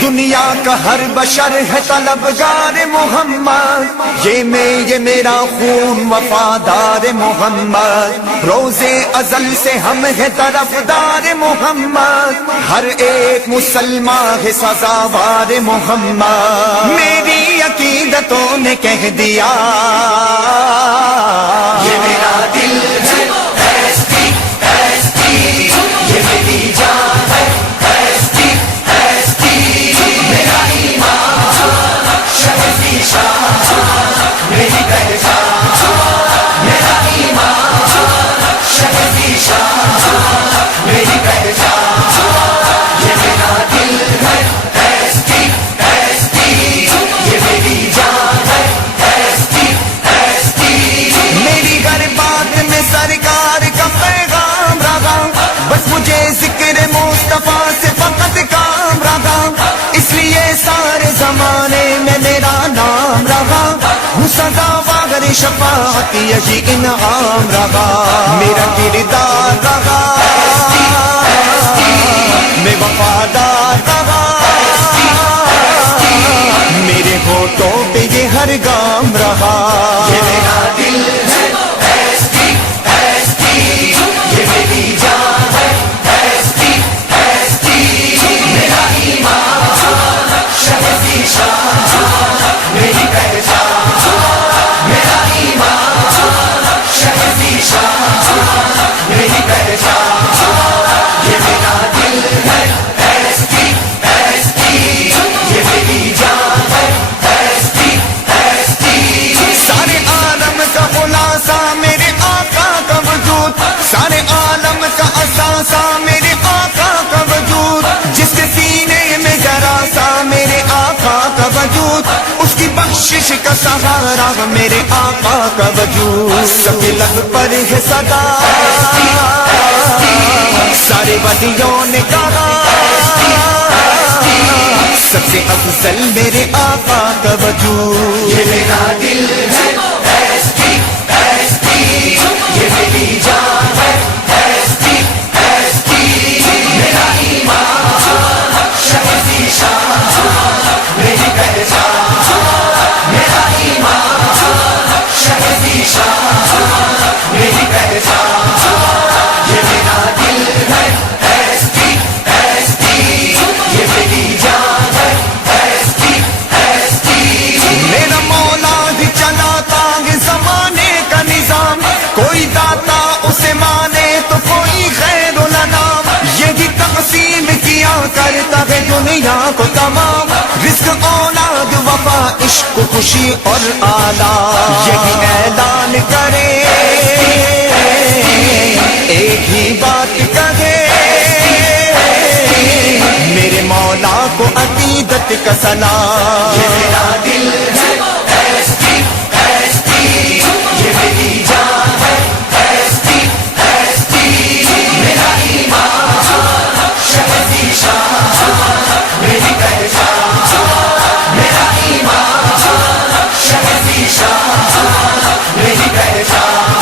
دنیا کا ہر بشر ہے طلبگار محمد، یہ میرا خون وفادار محمد، روز ازل سے ہم ہے طرفدار محمد، ہر ایک مسلمان ہے سزاوار محمد، میری عقیدتوں نے کہہ دیا یہ میرا دل ہے یہ میری جان ہے میرا ایمان شہزی شاہ میری پہچان، میرا ایمان شہزی شاہ میری پہچان، یہ میرا دل ہے یہ میری جان ہے میری ہر بات میں سرکار کا پیغام رہا، بس مجھے ذکر مصطفیٰ سے فقط کام رہا، اس لیے سارے زمانے میں میرا نام رہا، ہوں سزاوار شفاعت یہی انعام رہا، میرا کردار رہا میں وفادار رہا، میرے ہونٹوں پہ یہ ہر گام رہا، یہ میرا دل ہے یہ میری جان ہے میرا ایمان شہزی شاہ میری پہچان، میرا ایمان شہزی شاہ میری پہچان، یہ میرا دل ہے یہ میری جان ہے سارے عالم کا خلاصہ میرے آقا کا وجود، سارے عالم کا اثاثہ میرے آقا کا وجود، جس کے سینے میں ذرا سا میرے آقا کا وجود، اس کی بخشش کا سہارا میرے آقا کا وجود، سب کے لب پر ہے صدا سارے ولیوں نے کہا سب سے افضل میرے آقا کا وجود، یہ میرا دل ہے یہ میری جان ہے میرا ایمان شہزی شاہ میری پہچان، میرا ایمان شہزی شاہ میری پہچان، یہ میرا دل ہے یہ میری جان ہے میرا مولا بھی چلاتا ہے زمانے کا نظام، کوئی داتا اسے مانے تو کوئی خیر الانام، یہی تقسیم کیا کرتا ہے دنیا کو تمام، رزق اولاد وفا عشق خوشی اور آلام، یہی اعلان کرے ایک ہی بات کہے میرے مولا کو عقیدت کا سلام، یہ میرا دل ہے یہ میری جان ہے میرا ایمان شہزی شاہ میری پہچان، میرا ایمان شہزی شاہ میری پہچان،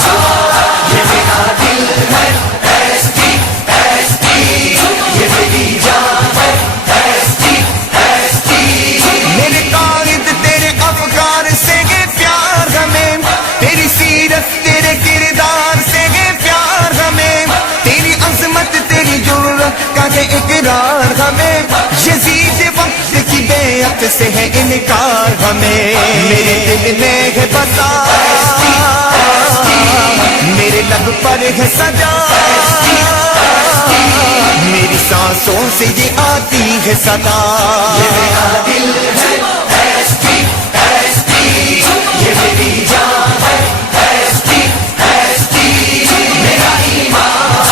یہ میرا دل ہے یہ میری جان ہے میرے قائد تیرے افکار سے ہے پیار ہمیں، تیری سیرت تیرے کردار سے ہے پیار ہمیں، تیری عظمت تیری جرأت کا ہے اقرار ہمیں، یزید وقت کی بیعت سے ہے انکار ہمیں، میرے دل میں ہے بسا میرے لب پر ہے سجا، میری سانسوں سے یہ آتی ہے صدا، یہ میرا دل ہے یہ میری جان ہے میرا ایمان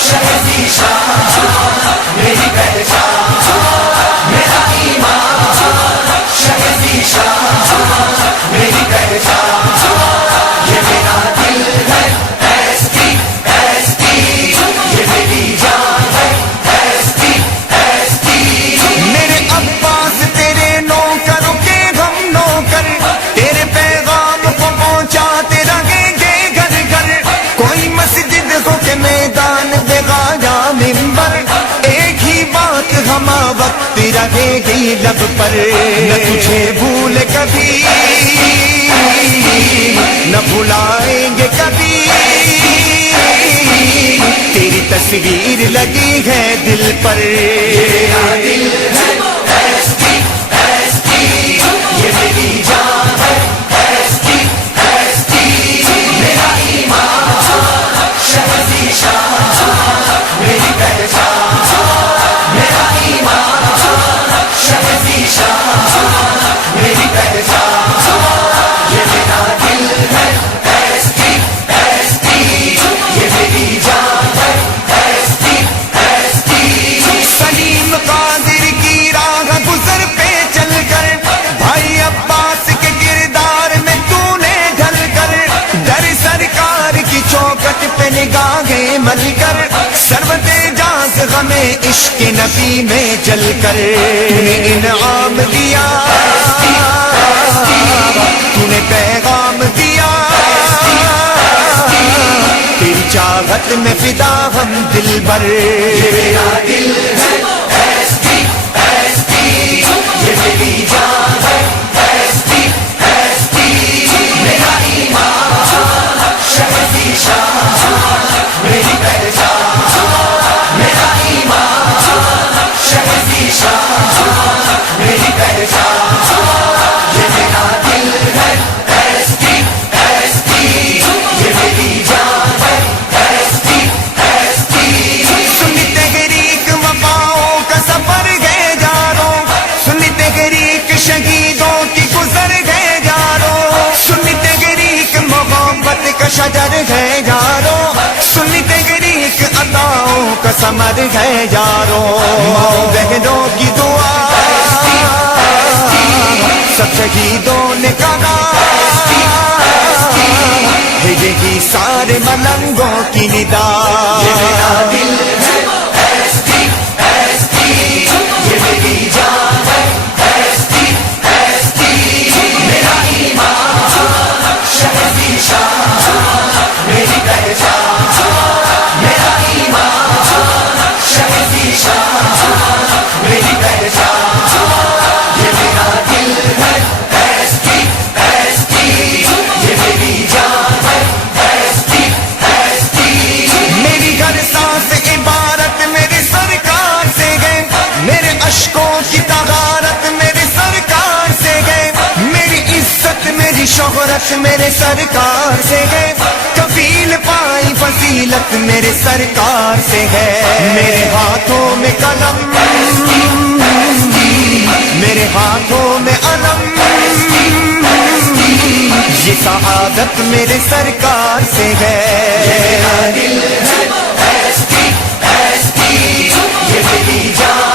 شہزی شاہ میری پہچان، میرا ایمان شہزی شاہ میری پہچان، یہ میرا دل ہے یہ میری جان ہے میرے عباس تیرے نوکروں کے ہم نوکر، تیرے پیغام کو رہے گی لب پر، نہ تجھے بھول کبھی، نہ بھلائیں گے کبھی، تیری تصویر لگی ہے دل پر۔ میرا دل ہے ایس کی ایس کی، یہ میری جان ہے ایس کی ایس کی، میرا ایمان شہزی شاہ میری پہچان، میرا ایمان شہزی شاہ میری پہچان، یہ میرا دل ہے ایس کی ایس کی، یہ میری جان ہے ایس کی ایس کی۔ سلیم قادر کی راہ گزر پہ چل کر، بھائی عباس کے کردار میں تو نے ڈھل کر، در سرکار کی چوکٹ پہ نگاہیں مل کر، سربت اعجاز غم عشق نبی میں جل کر، تو نے انعام دیا، تو نے پیغام دیا، تیری چاہت میں فدا ہم دل بر۔ میرا دل ہے ایس کی ایس کی، یہ میری جان ہے ایس کی ایس کی، میرا ایمان شہزی شاہ میری پہچان، میرا ایمان شہزی شاہ میری پہچان، یہ میرا دل ہے ایس کی ایس کی، یہ میری جان ہے ایس کی ایس کی۔ سنی تحریک وفاؤں کا سفر گئے جارو، سنی تحریک شہیدوں کی گزر گئے جارو، سنی تحریک محبت کا شجر ہے جارو، سنی تحریک عطاؤں کا ثمر ہے جارو، ماں بہنوں کی دعا سب شہیدوں نے کہا ہے، یہی سارے ملنگوں کی ندا۔ یہ میرا دل ہے ایس کی ایس کی، یہ میری جان ہے ایس کی ایس کی، میرا ایمان شہزی شاہ میری پہچان، میرا ایمان شہزی شاہ میری پہچان، یہ میرا دل ہے ایس کی ایس کی، یہ میری جان ہے ایس کی ایس کی، میری ہر سانس عبارت میرے سرکار سے گئے، میرے اشکوں کی طہارت میرے سرکار سے گئے، میری عزت میری شہرت میرے سرکار سے گئے، کفیل پائی فضیلت میرے سرکار سے ہے، میرے ہاتھوں میں قلم میرے ہاتھوں میں علم، یہ سعادت میرے سرکار سے ہے۔ میرا دل ہے ایس کی ایس کی، یہ میری جان